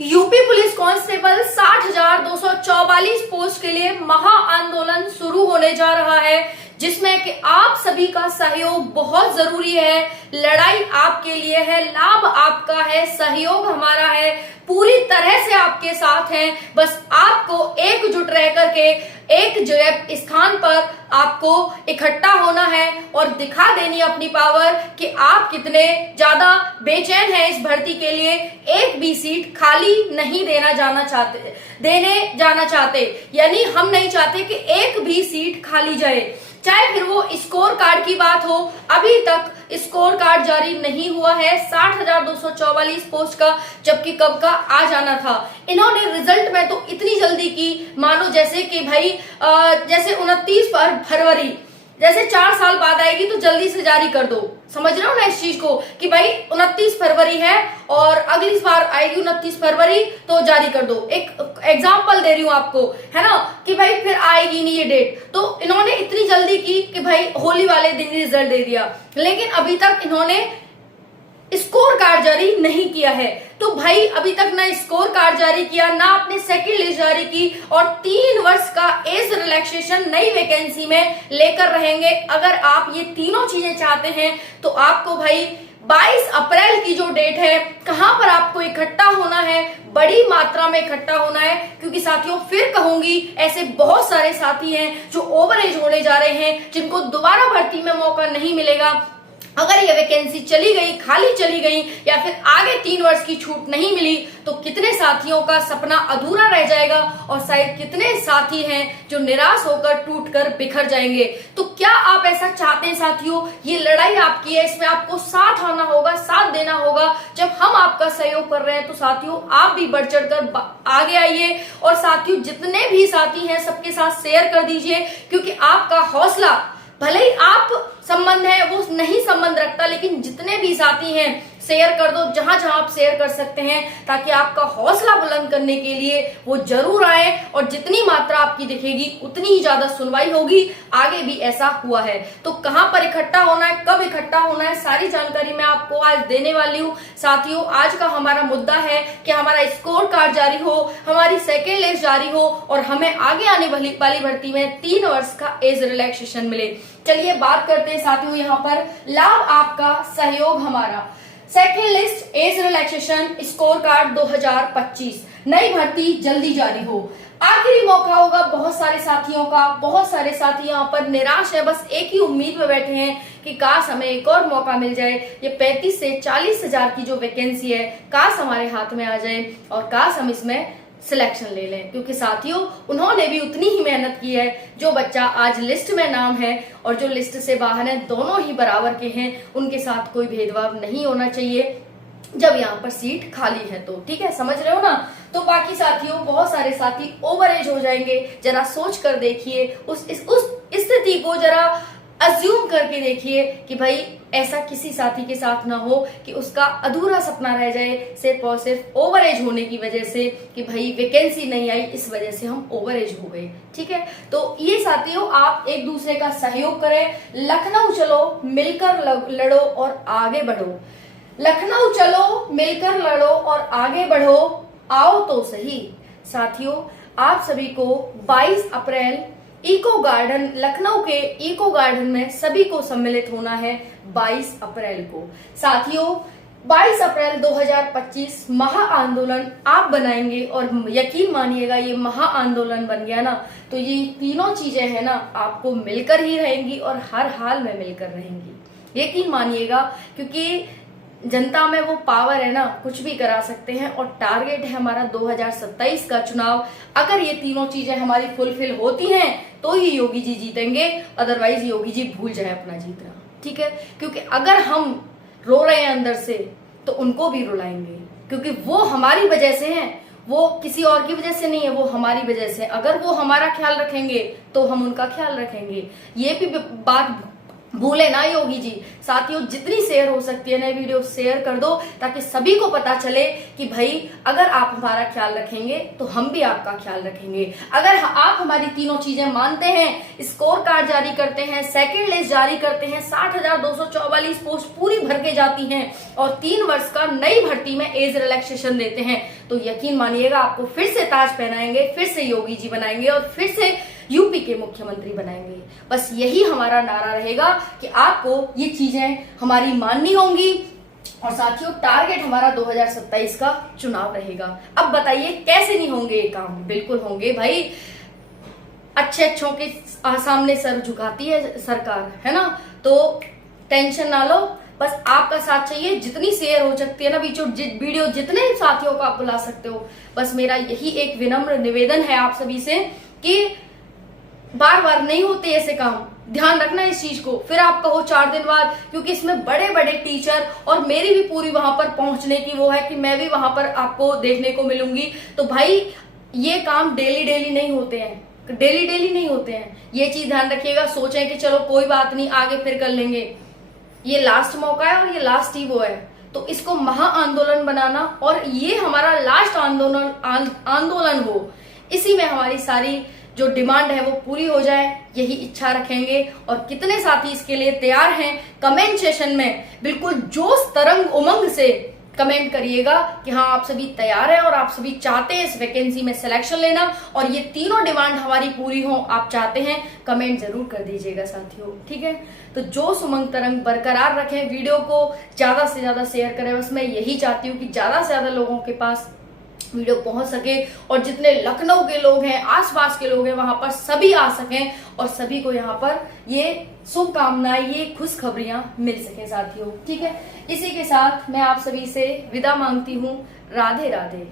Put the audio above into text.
UP police constable 60,244 post के लिए महा आंदोलन शुरू होने जा रहा है, जिसमें कि आप सभी का सहयोग बहुत जरूरी है। लड़ाई आपके लिए है, लाभ आपका है, सहयोग हमारा है, पूरी तरह से आपके साथ हैं। बस आपको एकजुट रह करके एक जगह स्थान पर आपको इकट्ठा होना है और दिखा देनी अपनी पावर कि आप कितने ज्यादा बेचैन हैं इस भर्ती के लिए। एक भी सीट खाली नहीं देने जाना चाहते, यानी हम नहीं चाहते कि एक भी सीट खाली जाए। चाहे फिर वो स्कोर कार्ड की बात हो, अभी तक स्कोर कार्ड जारी नहीं हुआ है 60,244 पोस्ट का, जबकि कब का आ जाना था। इन्होंने रिजल्ट में तो इतनी जल्दी की मानो जैसे कि भाई जैसे 29 फरवरी, जैसे 4 साल बाद आएगी तो जल्दी से जारी कर दो। समझ रहे हो ना इस चीज को कि भाई 29 फरवरी है और अगली बार आएगी 29 फरवरी तो जारी कर दो। एक एग्जांपल दे रही हूं आपको, है ना, कि भाई फिर आएगी नहीं ये डेट। तो इन्होंने इतनी जल्दी की कि भाई होली वाले दिन रिजल्ट दे दिया, लेकिन अभी तक इन्होंने स्कोर कार्ड जारी नहीं किया है। तो भाई अभी तक ना स्कोर कार्ड जारी किया, ना आपने सेकंड लिस्ट जारी की, और 3 वर्ष का एज रिलैक्सेशन नई वैकेंसी में लेकर रहेंगे। अगर आप ये तीनों चीजें चाहते हैं तो आपको भाई 22 अप्रैल की जो डेट है, कहां पर आपको इकट्ठा होना है, बड़ी मात्रा में इकट्ठा होना है। क्योंकि साथियों फिर कहूंगी, ऐसे बहुत सारे साथी हैं जो ओवर एज होने जा रहे हैं, जिनको दोबारा भर्ती में मौका नहीं मिलेगा। अगर ये वैकेंसी चली गई, खाली चली गई, या फिर आगे 3 वर्ष की छूट नहीं मिली, तो कितने साथियों का सपना अधूरा रह जाएगा और शायद कितने साथी हैं जो निराश होकर टूटकर बिखर जाएंगे। तो क्या आप ऐसा चाहते हैं साथियों? ये लड़ाई आपकी है, इसमें आपको साथ आना होगा, साथ देना होगा। जब हम आपका सहयोग कर रहे हैं तो साथियों आप भी बढ़ चढ़कर आगे आइए, और साथियों जितने भी साथी हैं सबके साथ शेयर कर दीजिए, क्योंकि आपका हौसला, भले ही आप संबंध है वो नहीं संबंध रखता, लेकिन जितने भी साथी हैं शेयर कर दो, जहां जहां आप शेयर कर सकते हैं, ताकि आपका हौसला बुलंद करने के लिए वो जरूर आए। और जितनी मात्रा आपकी दिखेगी उतनी ही ज्यादा सुनवाई होगी। आगे भी ऐसा हुआ है। तो कहां पर इकट्ठा होना है, कब इकट्ठा होना है, सारी जानकारी मैं आपको आज देने वाली हूँ। साथियों आज का हमारा मुद्दा है कि हमारा स्कोर कार्ड जारी हो, हमारी सेकेंड लिस्ट जारी हो, और हमें आगे आने वाली भर्ती में 3 वर्ष का एज रिलैक्सेशन मिले। चलिए बात करते हैं साथियों, यहाँ पर लाभ आपका, सहयोग हमारा। Second list, age relaxation, score card 2025, नई भर्ती जल्दी जारी हो। आखिरी मौका होगा बहुत सारे साथियों का। बहुत सारे साथी यहाँ पर निराश है, बस एक ही उम्मीद में बैठे हैं कि काश हमें एक और मौका मिल जाए। ये 35 से 40 हजार की जो वैकेंसी है, काश हमारे हाथ में आ जाए और काश हम इसमें सिलेक्शन ले लें। क्योंकि साथियों उन्होंने भी उतनी ही मेहनत की है। जो बच्चा आज लिस्ट में नाम है और जो लिस्ट से बाहर है, दोनों ही बराबर के हैं। उनके साथ कोई भेदभाव नहीं होना चाहिए जब यहाँ पर सीट खाली है। तो ठीक है, समझ रहे हो ना। तो बाकी साथियों बहुत सारे साथी ओवर एज हो जाएंगे। जरा सोच कर देखिए, उस स्थिति को जरा अज्यूम करके देखिए कि भाई ऐसा किसी साथी के साथ ना हो कि उसका अधूरा सपना रह जाए सिर्फ और सिर्फ ओवर एज होने की वजह से, कि भाई वैकेंसी नहीं आई, इस वजह से हम ओवर एज हो गए। ठीक है, तो ये साथियों आप एक दूसरे का सहयोग करें। लखनऊ चलो मिलकर लड़ो और आगे बढ़ो। लखनऊ चलो मिलकर लड़ो और आगे बढ़ो, आओ तो सही। साथियों आप सभी को 22 अप्रैल इको गार्डन, लखनऊ के इको गार्डन में सभी को सम्मिलित होना है 22 अप्रैल को। साथियों 22 अप्रैल 2025 महा आंदोलन आप बनाएंगे, और यकीन मानिएगा ये महा आंदोलन बन गया ना तो ये तीनों चीजें है ना आपको मिलकर ही रहेंगी और हर हाल में मिलकर रहेंगी। यकीन मानिएगा, क्योंकि जनता में वो पावर है ना, कुछ भी करा सकते हैं। और टारगेट है हमारा 2027 का चुनाव। अगर ये तीनों चीजें हमारी फुलफिल होती हैं तो ही योगी जी जीतेंगे, अदरवाइज योगी जी भूल जाए अपना जीतना। ठीक है, क्योंकि अगर हम रो रहे हैं अंदर से तो उनको भी रुलाएंगे, क्योंकि वो हमारी वजह से हैं, वो किसी और की वजह से नहीं है, वो हमारी वजह से। अगर वो हमारा ख्याल रखेंगे तो हम उनका ख्याल रखेंगे। ये भी बात भूले ना योगी जी। साथियों, जितनी शेयर हो सकती है नई वीडियो शेयर कर दो, ताकि सभी को पता चले कि भाई अगर आप हमारा ख्याल रखेंगे तो हम भी आपका ख्याल रखेंगे। अगर आप हमारी तीनों चीजें मानते हैं, स्कोर कार्ड जारी करते हैं, सेकंड लिस्ट जारी करते हैं, 60,244 पोस्ट पूरी भर के जाती हैं और 3 वर्ष का नई भर्ती में एज रिलैक्सेशन देते हैं, तो यकीन मानिएगा आपको फिर से ताज पहनाएंगे, फिर से योगी जी बनाएंगे और फिर से यूपी के मुख्यमंत्री बनाएंगे। बस यही हमारा नारा रहेगा कि आपको ये चीजें हमारी माननी होंगी। और साथियों, टारगेट हमारा 2027 का चुनाव रहेगा। अब बताइए कैसे नहीं होंगे ये काम? बिल्कुल होंगे भाई। अच्छों के सामने सर झुकाती है सरकार, है ना, तो टेंशन ना लो। बस आपका साथ चाहिए। जितनी शेयर हो सकती है ना वीडियो, जितने साथियों को आप बुला सकते हो, बस मेरा यही एक विनम्र निवेदन है आप सभी से कि बार बार नहीं होते ऐसे काम, ध्यान रखना इस चीज को। फिर आप कहो 4 दिन बाद, क्योंकि इसमें बड़े बड़े टीचर और मेरी भी पूरी वहां पर पहुंचने की वो है कि मैं भी वहां पर आपको देखने को मिलूंगी। तो भाई ये काम डेली नहीं होते हैं, डेली नहीं होते हैं। ये चीज ध्यान रखिएगा। सोचें कि चलो कोई बात नहीं, आगे फिर कर लेंगे, ये लास्ट मौका है और ये लास्ट ही वो है। तो इसको महा आंदोलन बनाना और ये हमारा लास्ट आंदोलन हो, इसी में हमारी सारी जो डिमांड है वो पूरी हो जाए, यही इच्छा रखेंगे। और कितने साथी इसके लिए तैयार हैं, कमेंट सेशन में बिल्कुल जोश तरंग उमंग से कमेंट करिएगा कि हाँ आप सभी तैयार हैं और आप सभी चाहते हैं इस वैकेंसी में सिलेक्शन लेना और ये तीनों डिमांड हमारी पूरी हो, आप चाहते हैं। कमेंट जरूर कर दीजिएगा साथियों, ठीक है। तो जोश उमंग तरंग बरकरार रखें, वीडियो को ज्यादा से ज्यादा शेयर करें। बस मैं यही चाहती हूँ कि ज्यादा से ज्यादा लोगों के पास वीडियो पहुंच सके और जितने लखनऊ के लोग हैं, आसपास के लोग हैं, वहां पर सभी आ सकें और सभी को यहाँ पर ये शुभकामनाएं, ये खुशखबरियां मिल सके साथियों, ठीक है। इसी के साथ मैं आप सभी से विदा मांगती हूँ। राधे राधे।